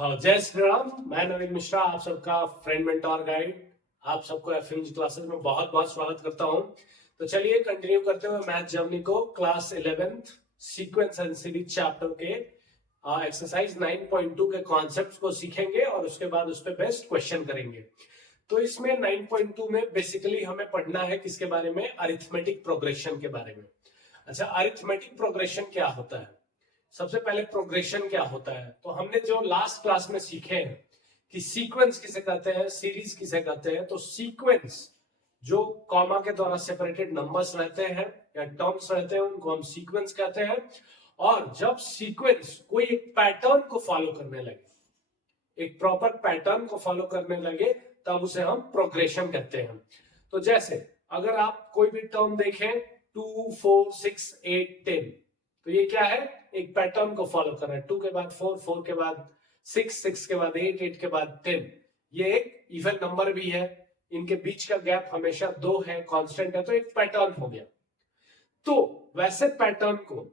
हाँ, जय श्री राम। मैं नवीन मिश्रा, आप सबका फ्रेंड मेंटोर गाइड। आप सबको एफएमजी क्लासेस में बहुत बहुत स्वागत करता हूँ। तो चलिए कंटिन्यू करते हुए मैथ जर्नी को class 11th sequence and series chapter के एक्सरसाइज 9.2 के कॉन्सेप्ट्स को सीखेंगे और उसके बाद उस पर बेस्ट क्वेश्चन करेंगे। तो इसमें 9.2 में बेसिकली हमें पढ़ना है किसके बारे में? अरिथमेटिक प्रोग्रेशन के बारे में। अच्छा, अरिथमेटिक प्रोग्रेशन क्या होता है? सबसे पहले प्रोग्रेशन क्या होता है? तो हमने जो लास्ट क्लास में सीखे हैं कि सीक्वेंस किसे कहते हैं, सीरीज किसे कहते हैं। तो सीक्वेंस जो कॉमा के द्वारा सेपरेटेड नंबर्स रहते हैं या टर्म्स रहते हैं उनको हम सीक्वेंस कहते हैं। और जब सीक्वेंस कोई एक पैटर्न को फॉलो करने लगे, एक प्रॉपर पैटर्न को फॉलो करने लगे, तब उसे हम प्रोग्रेशन कहते हैं। तो जैसे अगर आप कोई भी टर्म देखें 2, 4, 6, 8, 10, तो ये क्या है? एक पैटर्न को फॉलो कर रहा है। 2 के बाद 4, 4 के बाद 6, 6 के बाद 8, 8 के बाद 10। ये एक इवन नंबर भी है, इनके बीच का गैप हमेशा 2 है, कांस्टेंट है, तो एक पैटर्न हो गया। तो वैसे पैटर्न को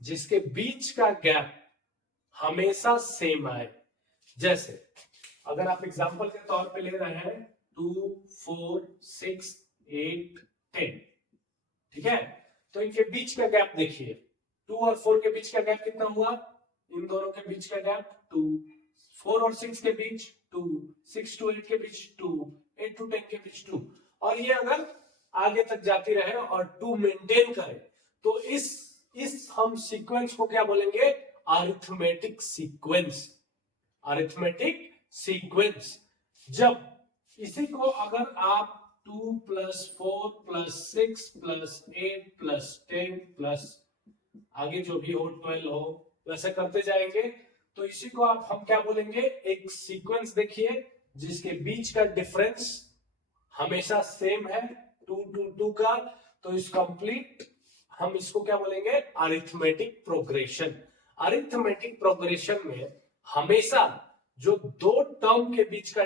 जिसके बीच का गैप हमेशा सेम आए, जैसे अगर आप एग्जांपल के तौर पे ले रहे हैं 2, 4, 6, 8, 10, ठीक है? तो इनके बीच का गैप देखिए, 2 और 4 के बीच का गैप कितना हुआ? इन दोनों के बीच का गैप 2, 4 और 6 के बीच 2, 6 to 8 के बीच 2, 8 to 10 के बीच 2। और ये अगर आगे तक जाती रहे और 2 मेंटेन करे, तो इस हम सीक्वेंस को क्या बोलेंगे? Arithmetic sequence. Arithmetic sequence. जब इसी को अगर आप 2 + 4 + 6 + 8 + 10 प्लस आगे जो भी हो 12 हो, वैसे करते जाएंगे, तो इसी को आप हम क्या बोलेंगे? एक सीक्वेंस देखिए जिसके बीच का डिफरेंस हमेशा सेम है 2 to 2 का, तो इस कंप्लीट हम इसको क्या बोलेंगे? Arithmetic progression. अरिथमेटिक प्रोग्रेशन में हमेशा जो दो टर्म के बीच का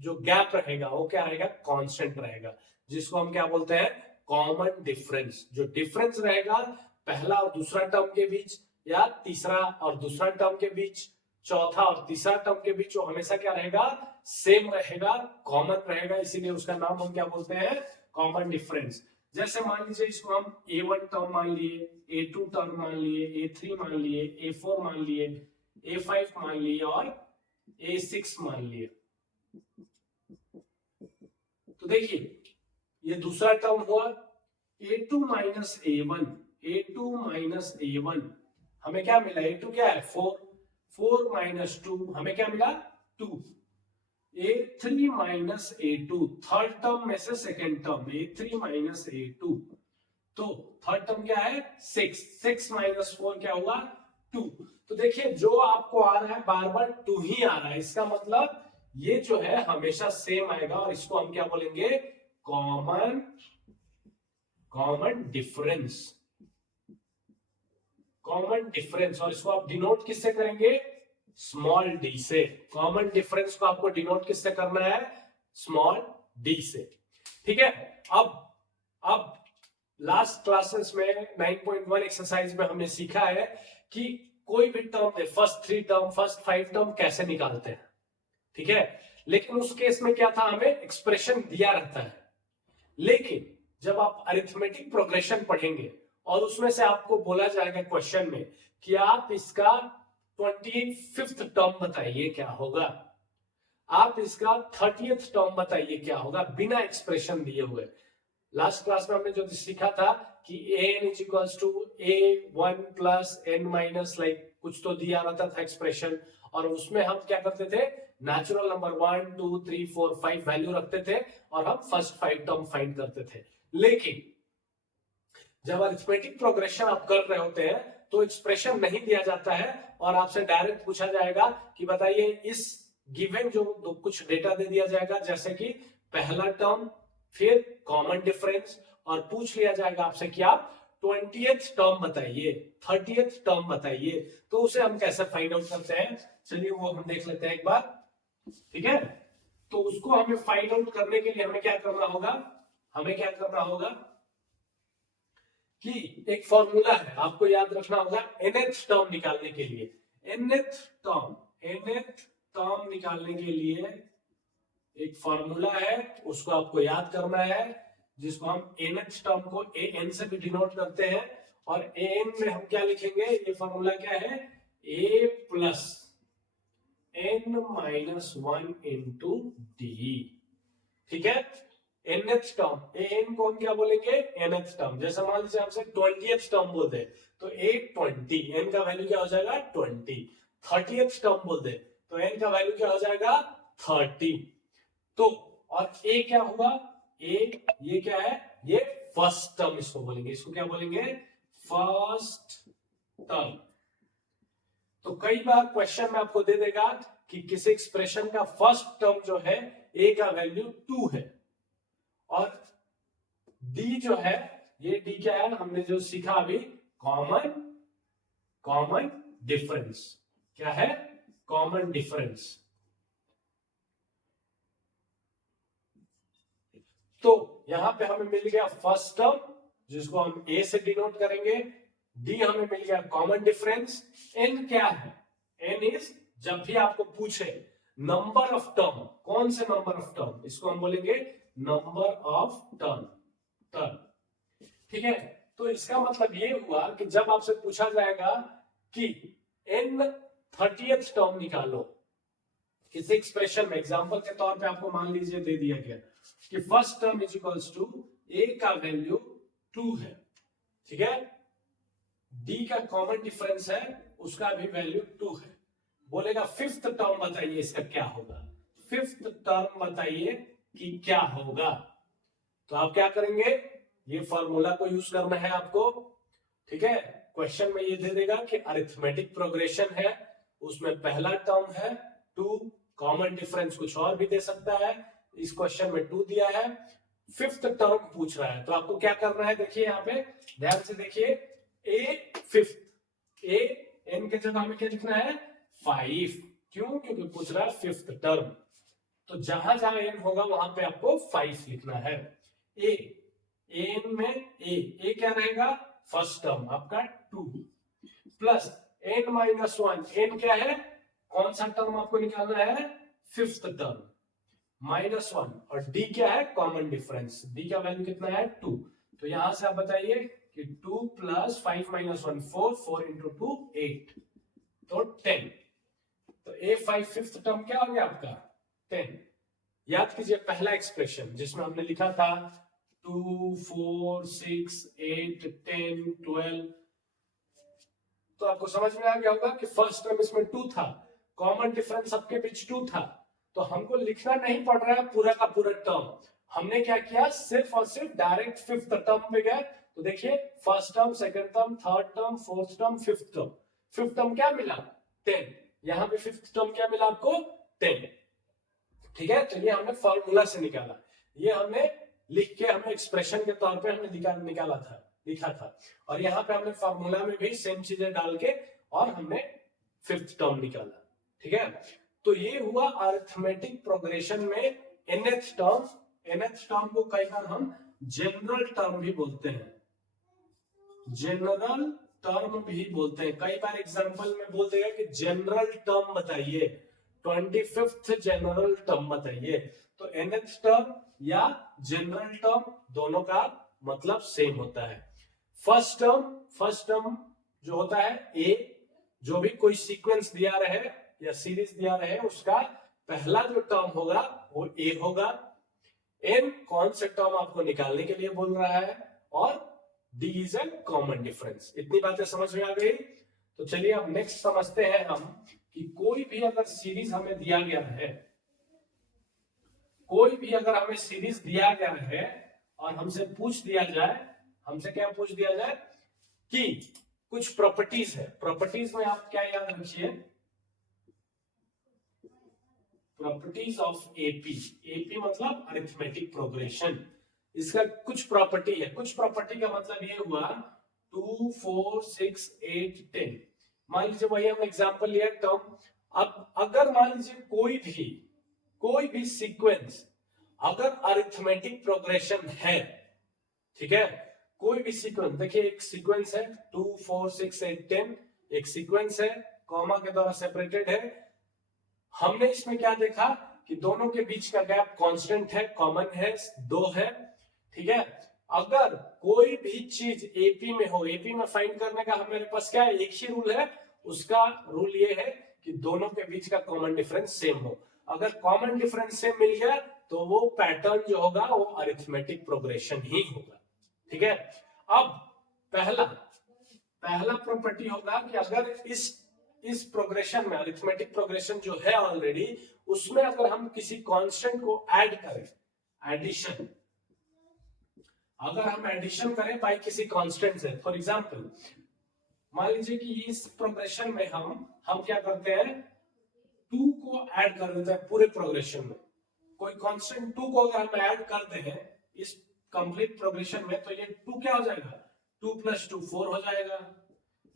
जो गैप रहेगा वो क्या रहेगा? कांस्टेंट रहेगा, जिसको हम क्या बोलते हैं? Common difference. जो डिफरेंस रहेगा पहला और दूसरा टर्म के बीच, या तीसरा और दूसरा टर्म के बीच, चौथा और तीसरा टर्म के बीच, वो हमेशा क्या रहेगा? सेम रहेगा, कॉमन रहेगा। इसीलिए उसका नाम हम क्या बोलते हैं? Common difference. जैसे मान लीजिए इसको हम A1 टर्म मान लिए, A2 टर्म मान लिए, A3 मान लिए, A4 मान लिए, A5 मान लिए और A6 मान लिए। तो देखिए ये दूसरा टर्म हुआ A2 - A1, A2 - A1 हमें क्या मिला? A2 क्या है? 4, 4 - 2 हमें क्या मिला? 2। A3 - A2 थर्ड टर्म में से सेकेंड टर्म, A3 - A2, तो थर्ड टर्म क्या है? 6, 6 - 4 क्या हुआ? 2। तो देखिए जो आपको आ रहा है बार बार 2 ही आ रहा है, इसका मतलब ये जो है हमेशा सेम आएगा, और इसको हम क्या बोलेंगे? Common difference. Common difference. और इसको आप डिनोट किससे करेंगे? स्मॉल डी से। कॉमन डिफरेंस को आपको डिनोट किससे करना है? स्मॉल डी से। ठीक है। अब लास्ट क्लासेस में 9.1 एक्सरसाइज में हमने सीखा है कि कोई भी टर्म दे, फर्स्ट 3 टर्म, फर्स्ट 5 टर्म कैसे निकालते हैं, ठीक है? लेकिन उस केस में क्या था? हमें एक्सप्रेशन दिया रहता है। लेकिन जब आप अरिथमेटिक प्रोग्रेशन पढ़ेंगे और उसमें से आपको बोला जाएगा क्वेश्चन में कि आप इसका 25th टर्म बताइए क्या होगा, आप इसका 30th टर्म बताइए क्या होगा, बिना एक्सप्रेशन दिए हुए। लास्ट क्लास में हमने जो सीखा था कि an = a1 + n- लाइक कुछ तो दिया रहता था एक्सप्रेशन, और उसमें हम क्या करते थे? नेचुरल नंबर 1, 2, 3, 4, 5 वैल्यू रखते थे और हम फर्स्ट 5 टर्म फाइंड करते थे। लेकिन जब अरिथमेटिक प्रोग्रेशन आप कर रहे होते हैं तो एक्सप्रेशन नहीं दिया जाता है और आपसे डायरेक्ट पूछा जाएगा कि बताइए इस गिवन जो कुछ डेटा दे दिया जाएगा, जैसे कि पहला टर्म, फिर कॉमन डिफरेंस, और पूछ लिया जाएगा आपसे कि आप 20th टर्म बताइए, 30th टर्म बताइए। तो उसे हम कैसे फाइंड आउट करते हैं? चलिए वो हम देख लेते हैं एक बार, ठीक है? तो उसको हमें फाइंड आउट करने के लिए हमें क्या करना होगा? हमें क्या करना होगा कि एक फॉर्मूला है, आपको याद रखना होगा nth टर्म निकालने के लिए। nth निकालने के लिए एक फॉर्मूला है, उसको आपको याद करना है, जिसको हम nth टर्म को an से भी डिनोट करते हैं, और an में हम क्या लिखेंगे, ये फॉर्मूला क्या है, a plus n minus 1 into D. ठीक है, nth टर्म, an को हम क्या बोलेंगे, nth टर्म। जैसे मान लीजिए आपसे 20th टर्म बोल दे तो 820, n का वैल्यू क्या हो जाएगा 20। 30th टर्म बोल दे तो n का वैल्यू क्या हो जाएगा 30। तो और a क्या हुआ, a ये क्या है, ये फर्स्ट टर्म इसको बोलेंगे, इसको क्या बोलेंगे, फर्स्ट टर्म। तो कई बार क्वेश्चन में आपको दे देगा कि किसी एक्सप्रेशन का फर्स्ट टर्म जो है a का वैल्यू 2 है, और d जो है, ये d क्या है, हमने जो सीखा अभी, कॉमन डिफरेंस। क्या है, कॉमन डिफरेंस। तो यहां पे हमें मिल गया फर्स्ट टर्म, जिसको हम a से डिनोट करेंगे, d हमें मिल गया कॉमन डिफरेंस, n क्या है, n इज, जब भी आपको पूछे नंबर ऑफ टर्म, कौन से नंबर ऑफ टर्म, इसको हम बोलेंगे नंबर ऑफ टर्म। ठीक है, तो इसका मतलब ये हुआ कि जब आपसे पूछा जाएगा कि n 30th टर्म निकालो किसी एक्सप्रेशन में, एग्जांपल के तौर पे आपको मान लीजिए दे दिया गया कि first term is equals to a का वैल्यू 2 है, ठीक है, d का कॉमन डिफरेंस है, उसका भी वैल्यू 2 है, बोलेगा फिफ्थ टर्म बताइए इसका क्या होगा, फिफ्थ टर्म बताइए कि क्या होगा। तो आप क्या करेंगे, ये फॉर्मूला को यूज करना है आपको। ठीक है, क्वेश्चन में ये दे देगा कि अरिथमेटिक प्रोग्रेशन है, उसमें पहला टर्म है 2, कॉमन डिफरेंस कुछ और भी दे सकता है, इस क्वेश्चन में 2 दिया है, फिफ्थ टर्म पूछ रहा है, तो आपको क्या करना है, देखिए यहाँ पे ध्यान से देखिए, a फिफ्थ, a n के जगह हमें क्या लिखना है 5, क्यों, क्योंकि पूछ रहा है फिफ्थ टर्म, तो जहां जहां n होगा वहां पे आपको 5 लिखना है। a n में a क्या रहेगा, फर्स्ट टर्म आपका 2, प्लस n माइनस 1, n क्या है, कौन सा टर्म आपको निकालना है, फिफ्थ टर्म, माइनस 1, और d क्या है, कॉमन डिफरेंस, d का वैल्यू कितना है 2, तो यहां से आप बताइए कि 2 प्लस 5 माइनस 1 4, 4 इंटू 2 8, तो 10, तो a5 फिफ्थ टर्म क्या हो गया आपका 10। याद कीजिए पहला एक्सप्रेशन जिसमें हमने लिखा था 2, 4, 6, 8, 10, 12, तो आपको समझ में आ गया होगा कि फर्स्ट टर्म इसमें 2 था, कॉमन डिफरेंस सबके बीच 2 था, तो हमको लिखना नहीं पड़ रहा है पूरा का पूरा टर्म, हमने क्या किया, सिर्फ और सिर्फ डायरेक्ट फिफ्थ टर्म पे गए। तो देखिए first term, second term, third term, fourth term, fifth term, fifth term क्या मिला 10, यहां पे फिफ्थ टर्म क्या मिला आपको 10। ठीक है, तो ये हमने फॉर्मूला से निकाला, ये हमने लिख के हमने एक्सप्रेशन के तौर पे हमने निकाला था, लिखा था, और यहाँ पे हमने फॉर्मूला में भी सेम चीजें डाल के और हमने फिफ्थ टर्म निकाला। ठीक है, तो ये हुआ अरिथमेटिक प्रोग्रेशन में nth टर्म। nth टर्म को कई बार हम जनरल टर्म भी बोलते हैं, जनरल टर्म भी बोलते हैं, कई बार एग्जांपल में बोल देगा कि जनरल टर्म बताइए, 25th जनरल टर्म बताइए, तो nth टर्म या जनरल टर्म दोनों का मतलब सेम होता है। फर्स्ट टर्म जो होता है a, जो भी कोई सीक्वेंस दिया रहे या सीरीज दिया रहे उसका पहला जो टर्म होगा वो a होगा, n कौन से टर्म आपको निकालने के लिए बोल रहा है, और d is a common difference. इतनी बातें समझ में आ गई, तो चलिए अब नेक्स्ट समझते हैं हम कि कोई भी अगर सीरीज हमें दिया गया है, कोई भी अगर हमें सीरीज दिया गया है और हमसे पूछ दिया जाए, हमसे क्या पूछ दिया जाए कि कुछ प्रॉपर्टीज है, प्रॉपर्टीज में आप क्या याद रखिए, प्रॉपर्टीज ऑफ एपी, एपी मतलब अरिथमेटिक प्रोग्रेशन, इसका कुछ प्रॉपर्टी है, कुछ प्रॉपर्टी का मतलब ये हुआ 2, 4, 6, 8, 10, मान लीजिए वही हम एग्जांपल लिया टर्म। अब अगर मान लीजिए कोई भी सीक्वेंस अगर अरिथमेटिक प्रोग्रेशन है, ठीक है, कोई भी सीक्वेंस, देखिए एक सीक्वेंस है 2, 4, 6, 8, 10, एक सीक्वेंस है, कॉमा के द्वारा सेपरेटेड है, हमने इसमें क्या देखा कि दोनों के बीच का गैप कांस्टेंट है, कॉमन है, 2 है। ठीक है, अगर कोई भी चीज एपी में हो, एपी में फाइंड करने का हमारे पास क्या है, एक ही रूल है, उसका रूल ये है कि दोनों के बीच का कॉमन डिफरेंस सेम हो। अगर कॉमन डिफरेंस सेम मिल गया तो वो पैटर्न जो होगा वो अरिथमेटिक प्रोग्रेशन ही होगा। ठीक है, अब पहला प्रॉपर्टी होगा कि अगर इस प्रोग्रेशन में, अरिथमेटिक प्रोग्रेशन जो है ऑलरेडी, उसमें अगर हम किसी कांस्टेंट को ऐड करें, एडिशन, अगर हम एडिशन करें बाय किसी कांस्टेंट से, फॉर एग्जांपल मान लीजिए कि इस प्रोग्रेशन में हम क्या करते हैं, 2 को ऐड कर देते हैं पूरे प्रोग्रेशन में। कोई कांस्टेंट 2 को अगर हम ऐड करते हैं इस कंप्लीट प्रोग्रेशन में, तो ये 2 क्या हो जाएगा, 2 + 2 4 हो जाएगा,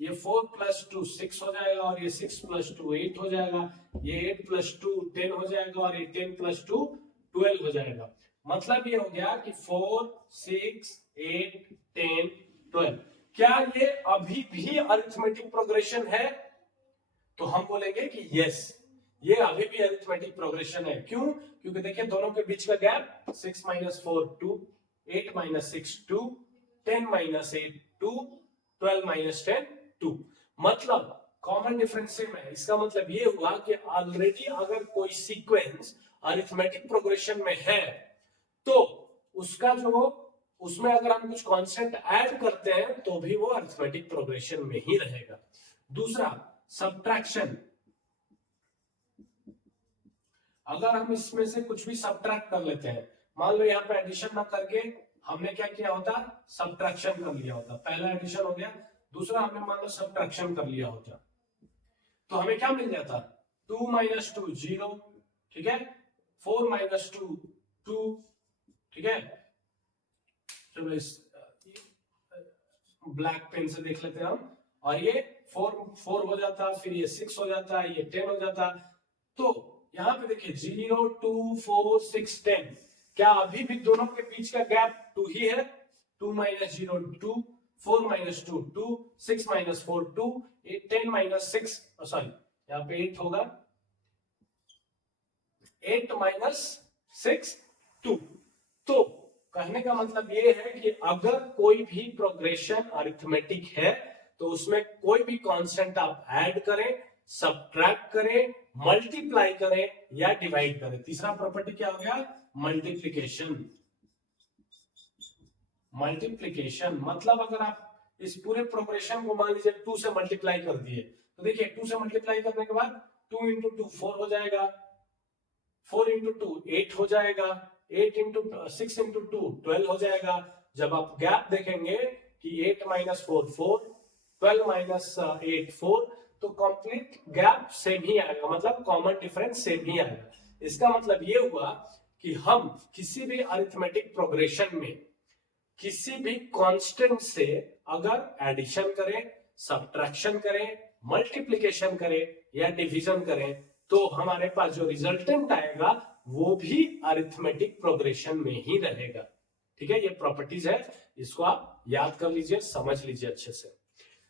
ये 4 + 2 6 हो जाएगा, और ये 6 + 2 8 हो जाएगा, ये 8 + 2 10 हो जाएगा, और ये 10 + 2 12 हो जाएगा। मतलब ये हो गया कि 4 6 8 10 12। क्या ये अभी भी अरिथमेटिक प्रोग्रेशन है? तो हम बोलेंगे कि यस, ये अभी भी अरिथमेटिक प्रोग्रेशन है। क्यों? क्योंकि देखिए दोनों के बीच का गैप 6 - 4 2, 8 - 6 2, 10 - 8 2, 12 - 10 2। मतलब कॉमन डिफरेंस सेम है। इसका मतलब ये हुआ कि ऑलरेडी अगर कोई सीक्वेंस अरिथमेटिक प्रोग्रेशन में है तो उसका जो, उसमें अगर हम कुछ कांस्टेंट ऐड करते हैं तो भी वो अरिथमेटिक प्रोग्रेशन में ही रहेगा। दूसरा, सब्ट्रैक्शन, अगर हम इसमें से कुछ भी सब्ट्रैक्ट कर लेते हैं, मान लो यहाँ पे एडिशन ना करके हमने क्या किया होता, सब्ट्रैक्शन कर लिया होता। पहला एडिशन हो गया, दूसरा हमने मान लो सब्ट्रैक्शन कर लिया होता, तो हमें क्या मिल जाता, 2 - 2 0, ठीक है, 4 - 2 2, ठीक है। चलो इस ब्लैक पेन से देख लेते हैं हम, और ये 4 हो जाता, फिर ये 6 हो जाता, ये 10 हो जाता। तो यहाँ पे देखिए 0 2 4 6 10, क्या अभी भी दोनों के बीच का गैप 2 ही है? 2 - 0 2, 4 - 2 2, 6 - 4 2, 10 - 6, सॉरी यहाँ पे 8 होगा, 8 - 6 2। तो कहने का मतलब ये है कि अगर कोई भी प्रोग्रेशन अरिथमेटिक है तो उसमें कोई भी कांस्टेंट आप ऐड करें, सब्ट्रैक्ट करें, मल्टीप्लाई करें या डिवाइड करें। तीसरा प्रॉपर्टी क्या हो गया, मल्टीप्लिकेशन। मल्टीप्लिकेशन मतलब अगर आप इस पूरे प्रोग्रेशन को मान लीजिए 2 से मल्टीप्लाई कर दिए, तो देखिए 2 से मल्टीप्लाई करने के बाद 2 × 2 4 हो जाएगा, 4 × 2 8 हो जाएगा, 8 × 6 × 2 12 हो जाएगा। जब आप गैप देखेंगे कि 8 - 4 4, 12 - 8 4, तो कंप्लीट गैप सेम ही आएगा, मतलब कॉमन डिफरेंस सेम ही आएगा। इसका मतलब ये हुआ कि हम किसी भी अरिथमेटिक प्रोग्रेशन में किसी भी कांस्टेंट से अगर एडिशन करें, सब्ट्रैक्शन करें, मल्टीप्लिकेशन करें या डिवीजन करें, तो हमारे पास जो रिजल्टेंट आएगा वो भी अरिथमेटिक प्रोग्रेशन में ही रहेगा। ठीक है, ये प्रॉपर्टीज है, इसको आप याद कर लीजिए, समझ लीजिए अच्छे से।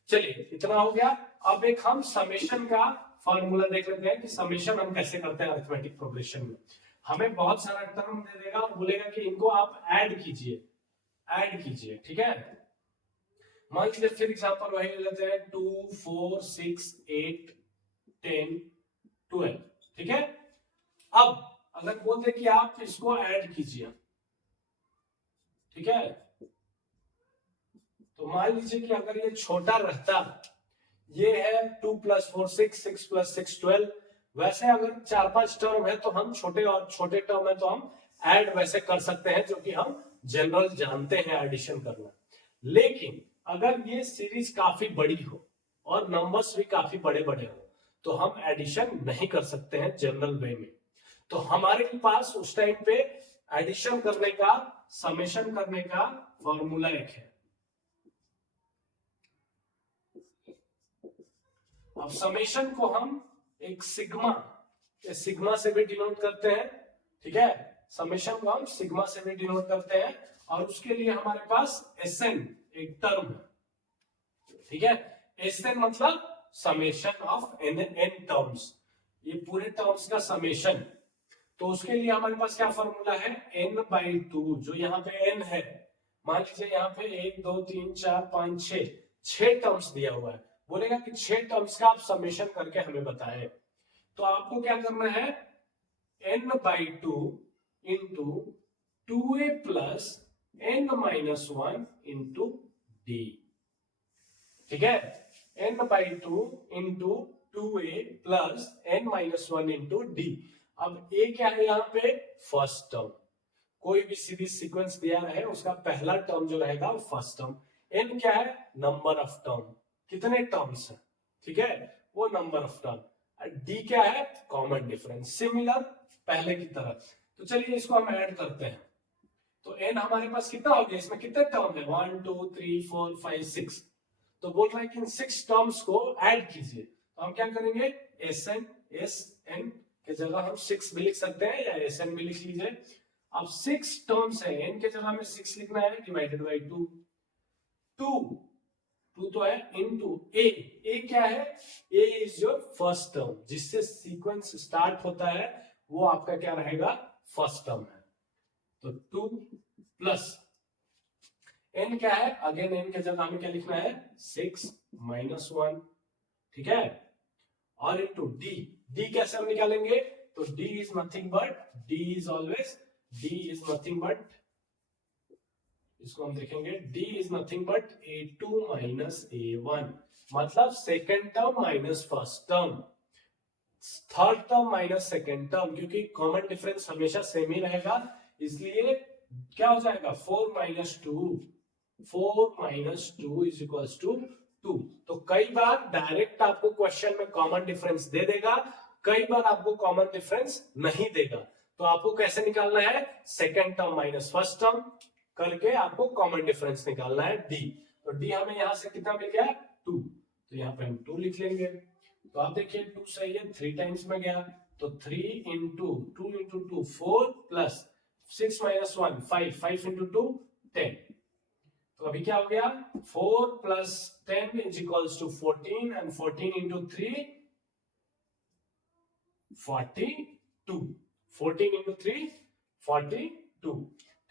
चलिए इतना हो गया। अब एक हम समेशन का फॉर्मूला देख लेते हैं कि समेशन हम कैसे करते हैं अरिथमेटिक प्रोग्रेशन में। हमें बहुत सारा टर्म दे देगा और बोलेगा कि इनको आप ऐड कीजिए, ठीक है। मान लीजिए फिर एग्जांपल वही लेते हैं, 2 4 6 8 10 12, ठीक है। अब अगर बोलते कि आप इसको ऐड कीजिए, ठीक है, तो मान लीजिए कि अगर ये छोटा रहता, ये है 2 + 4 6, 6 + 6 12, वैसे अगर 4-5 टर्म है तो हम छोटे, और छोटे टर्म है तो हम ऐड वैसे कर सकते हैं, जो कि हम जनरल जानते हैं एडिशन करना। लेकिन अगर ये सीरीज काफी बड़ी हो और नंबर्स भी काफी बड़े बड़े हो तो हम एडिशन नहीं कर सकते हैं जनरल वे में। तो हमारे पास उस टाइम पे एडिशन करने का, समेशन करने का फॉर्मूला एक है। अब समेशन को हम एक सिग्मा से भी डिनोट करते हैं, ठीक है। समेशन को हम सिग्मा से भी डिनोट करते हैं, और उसके लिए हमारे पास Sn एक टर्म है, ठीक है। Sn मतलब समेशन ऑफ n टर्म्स। ये पूरे टर्म्स का समेशन। तो उसके लिए हमारे पास क्या फॉर्मूला है, n/2, जो यहाँ पे n है, मान लीजिए यहाँ पे 1 2 3 4 5 6 टर्म्स दिया हुआ है, बोलेगा कि 6 टर्म्स का आप समेशन करके हमें बताएं। तो आपको क्या करना है, n/2 into 2a plus n-1 into d, ठीक है, n/2 into 2a plus n-1 into d। अब a क्या है यहाँ पे, फर्स्ट टर्म, कोई भी सीरीज सीक्वेंस दिया रहे उसका पहला टर्म जो रहेगा वो फर्स्ट टर्म। n क्या है, नंबर ऑफ टर्म, कितने टर्म्स हैं, ठीक है, वो नंबर ऑफ टर्म। d क्या है, कॉमन डिफरेंस, सिमिलर पहले की तरह। तो चलिए इसको हम ऐड करते हैं। तो n हमारे पास कितना हो गया, इसमें कितने टर्म है, 1 2 3 4 5 6। तो बोल रहा है कि इन 6 टर्म्स को ऐड कीजिए। तो हम क्या करेंगे, SN के जगह हम 6 भी लिख सकते हैं या SN भी लिख लीजिए। अब 6 टर्म्स है, n के जगह में 6 लिखना है, डिवाइडेड बाई 2, 2 तो है, इनटू a क्या है, a is your first term, जिससे सीक्वेंस स्टार्ट होता है वो आपका क्या रहेगा, फर्स्ट टर्म है। तो 2 प्लस n क्या है, अगेन n के जगह हमें क्या लिखना है, 6 माइनस 1, ठीक है, और इनटू d कैसे हम निकालेंगे, तो d इज नथिंग बट इसको हम देखेंगे, d is nothing but a2 minus a1, मतलब second term minus first term, third term minus second term, क्योंकि कॉमन डिफरेंस हमेशा सेम ही रहेगा, इसलिए क्या हो जाएगा, 4 माइनस 2 इज इक्वल्स टू 2। तो कई बार डायरेक्ट आपको क्वेश्चन में कॉमन डिफरेंस दे देगा, कई बार आपको कॉमन डिफरेंस नहीं देगा। तो आपको कैसे निकालना है, second term minus first term करके आपको कॉमन डिफरेंस निकालना है d। तो d हमें यहां से कितना मिल गया, 2, तो यहाँ पे हम 2 लिख लेंगे। तो आप देखिए 2 सही है, 3 टाइम्स में गया, तो 3 into 2 into 2 4 plus 6 minus 1 5 into 2 10। तो अभी क्या हो गया, 4 plus 10 is equals to 14 and 14 into 3 42, 14 into 3 42,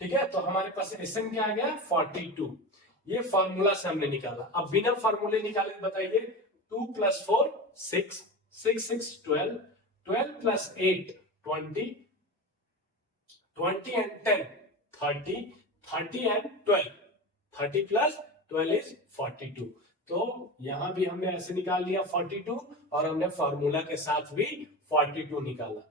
ठीक है। तो हमारे पास SN क्या आ गया, 42। ये फॉर्मूला से हमने निकाला। अब बिना फॉर्मूले निकाले बताइए, 2 plus 4 6, 6 6 12, 12 plus 8 20, 20 and 10 30, 30 and 12, 30 plus 12 is 42। तो यहां भी हमने ऐसे निकाल लिया 42, और हमने फॉर्मूला के साथ भी 42 निकाला।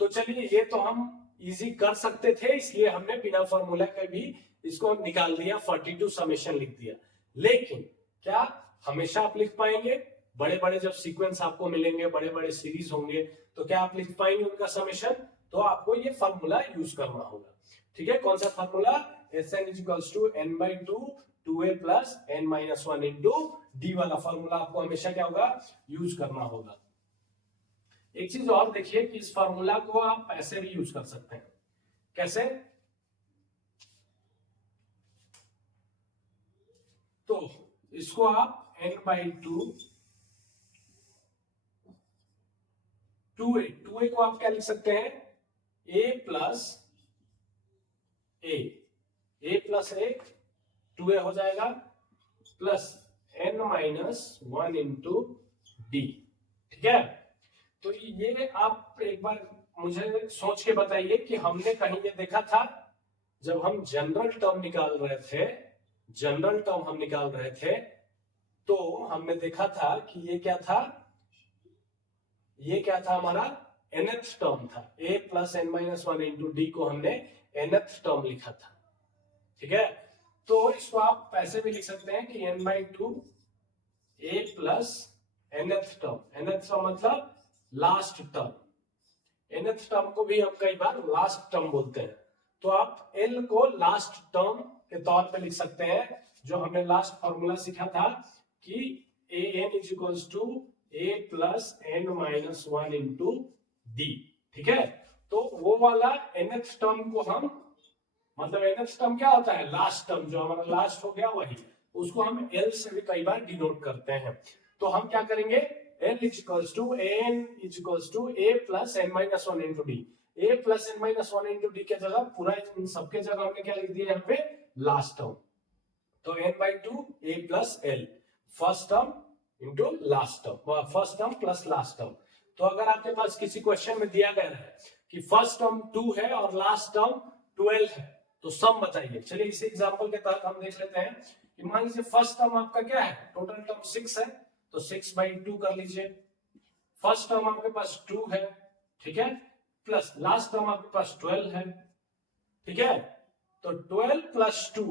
तो चलिए ये तो हम इजी कर सकते थे, इसलिए हमने बिना फॉर्मूला के भी इसको निकाल दिया, 42 समेशन लिख दिया। लेकिन क्या हमेशा आप लिख पाएंगे, बड़े बड़े जब सीक्वेंस आपको मिलेंगे, बड़े बड़े सीरीज होंगे, तो क्या आप लिख पाएंगे उनका समेशन, तो आपको ये फॉर्मूला यूज करना होगा, ठीक है। कौन सा formula, SN is equals to n/2 2a plus n-1 into d वाला फॉर्मूला आपको हमेशा क्या होगा, यूज करना होगा। एक चीज और देखिए कि इस फॉर्मूला को आप ऐसे भी यूज कर सकते हैं, कैसे, तो इसको आप n/2 2a को आप क्या लिख सकते हैं, a प्लस a 2a हो जाएगा, प्लस n-1 इंटू d, ठीक है। तो ये आप एक बार मुझे सोच के बताइए कि हमने कहीं ये देखा था, जब हम जनरल टर्म निकाल रहे थे, तो हमने देखा था कि ये क्या था हमारा nth टर्म था, a plus n-1 into d को हमने nth टर्म लिखा था, ठीक है। तो इसको आप ऐसे भी लिख सकते हैं कि n/2 a plus nth term मतलब लास्ट टर्म, nth टर्म को भी हम कई बार लास्ट टर्म बोलते हैं। तो आप L को लास्ट टर्म के तौर पे लिख सकते हैं, जो हमने लास्ट फॉर्मूला सीखा था कि an is equals to a plus n-1 into d, ठीक है। तो वो वाला nth टर्म को हम, मतलब nth टर्म क्या होता है, लास्ट टर्म, जो हमारा लास्ट हो गया वही, उसको हम L से भी कई बार डिनोट करते हैं। तो हम क्या करेंगे, n is equals to a plus n minus one into d. a plus n minus one into d के जगह पूरा इन सबके जगह हमने क्या लिख दिया यहाँ पे, लास्ट टर्म। तो n by two a plus l, first term into last term, first term plus last term. तो अगर आपके पास किसी क्वेश्चन में दिया गया है कि फर्स्ट टर्म 2 है और लास्ट टर्म 12 है, तो सम बताइए। चलिए इसी एग्जांपल के तहत हम देख लेते हैं कि मान लीजिए फर्स्ट टर्म आपका क्या है, टोटल टर्म 6 है, तो 6 बाई 2 कर लीजिए। फर्स्ट टर्म आपके पास 2 है, ठीक है, प्लस लास्ट टर्म आपके पास 12 है, ठीक है। तो 12 प्लस 2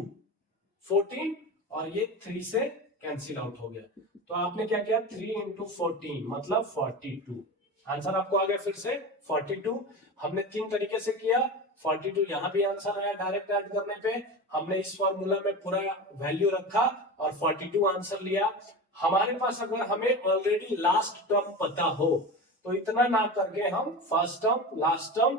14, और ये 3 से कैंसिल आउट हो गया। तो आपने क्या किया, 3 इंटू 14 मतलब 42। आंसर आपको आ गया फिर से 42। हमने 3 तरीके से किया, 42 यहां भी आंसर आया डायरेक्ट ऐड करने पे, हमने इस फॉर्मूला में पूरा वैल्यू रखा और 42 आंसर लिया। हमारे पास अगर हमें ऑलरेडी लास्ट टर्म पता हो तो इतना ना करके हम फर्स्ट टर्म, लास्ट टर्म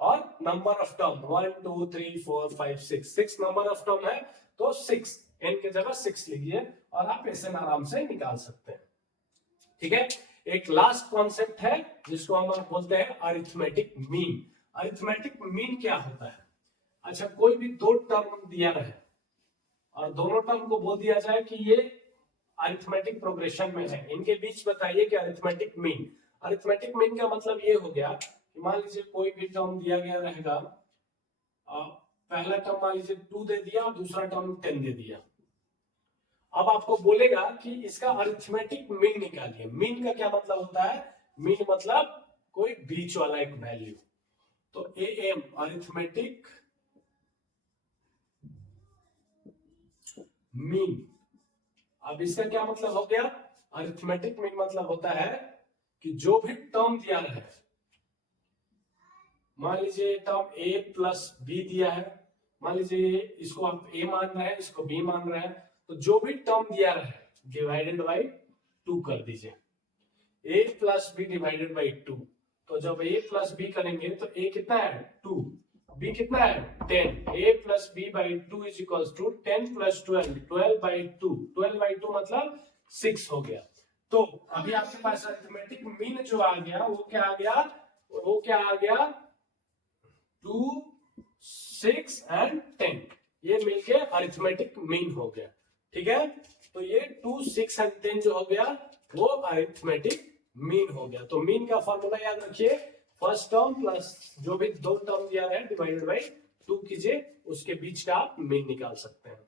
और number of term 1 2 3 4 5 6 number of term है, तो 6 n के जगह 6 लीजिए और आप ऐसे आराम से निकाल सकते हैं, ठीक है। एक लास्ट कॉन्सेप्ट है जिसको हम बोलते हैं अरिथमेटिक मीन। अरिथमेटिक मीन क्या होता है? अच्छा, कोई भी दो टर्म दिया रहे और दोनों टर्म को बोल दिया जाए कि ये अरिथमेटिक प्रोग्रेशन में है, इनके बीच बताइए कि अरिथमेटिक मीन। अरिथमेटिक मीन का मतलब ये हो गया कि मान लीजिए कोई भी टर्म दिया गया रहेगा, पहला टर्म मान लीजिए 2 दे दिया और दूसरा टर्म 10 दे दिया। अब आपको बोलेगा कि इसका अरिथमेटिक मीन निकालिए। मीन का क्या मतलब होता है? मीन मतलब कोई बीच वाला एक वैल्यू। तो AM अरिथमेटिक मीन। अब इसका क्या मतलब हो गया? अरिथमेटिक मीन मतलब होता है कि जो भी टर्म दिया है, मान लीजिए टर्म A प्लस B दिया है, मान लीजिए इसको आप A मान रहे हैं, इसको B मान रहे हैं, तो जो भी टर्म दिया है डिवाइडेड बाई 2 कर दीजिए। A plus b divided by 2। तो जब A प्लस बी करेंगे तो A कितना है 2, B कितना है 10। A plus b by 2 is equals to 10 plus 12, 12 by 2, 12 by 2 मतलब 6 हो गया। तो अभी आपके पास अरिथमेटिक मीन जो आ गया वो क्या आ गया? वो क्या आ गया? 2, 6 एंड 10, ये मिलके अरिथमेटिक मीन हो गया, ठीक है। तो ये 2, 6 एंड 10 जो हो गया वो अरिथमेटिक मीन हो गया। तो मीन का फॉर्मूला याद रखिए, फर्स्ट टर्म प्लस जो भी दो टर्म दिया है डिवाइडेड बाई 2 कीजिए, उसके बीच का आप मीन निकाल सकते हैं।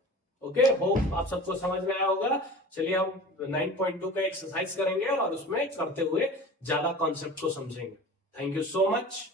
ओके, होप आप सबको समझ में आया होगा। चलिए हम 9.2 का एक्सरसाइज करेंगे और उसमें करते हुए ज्यादा कॉन्सेप्ट को समझेंगे। Thank you so much.